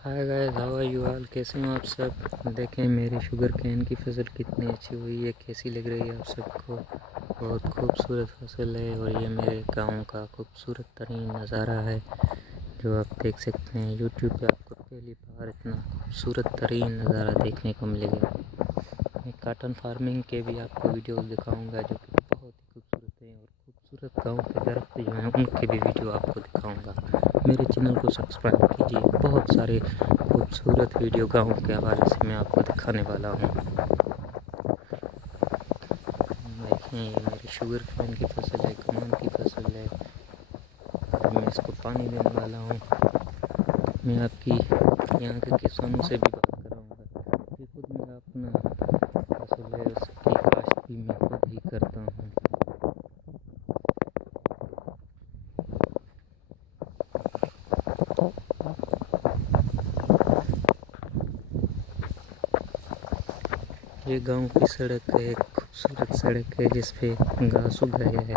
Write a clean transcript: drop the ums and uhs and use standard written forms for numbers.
Hi guys, how are you all. कैसे हो आप सब। देखें मेरी शुगर कैन की फसल कितनी अच्छी हुई है, कैसी लग रही है आप सबको। बहुत खूबसूरत फसल है और ये मेरे गांव का खूबसूरत तरीन नज़ारा है जो आप देख सकते हैं। यूट्यूब पे आपको पहली बार इतना खूबसूरत तरीन नज़ारा देखने को मिलेगा। मैं कॉटन फार्मिंग के भी आपको वीडियो दिखाऊंगा जो कि बहुत ही खूबसूरत है, और खूबसूरत गांव के दरख्त जो हैं उनके भी वीडियो आपको दिखाऊंगा। मेरे चैनल को सब्सक्राइब कीजिए, बहुत सारे खूबसूरत वीडियो गाँव के हवाले से मैं आपको दिखाने वाला हूँ। देखें ये मेरी शुगर कैन की फसल है, कमान की फसल है और मैं इसको पानी देने वाला हूँ। मैं आपकी यहाँ के किसानों से भी बात कराऊँगा। ये खुद मेरा अपना फसल है, उसकी काश्त भी मैं खुद ही करता हूँ। ये गांव की सड़क है, एक खूबसूरत सड़क है जिस पे घास उगाया है।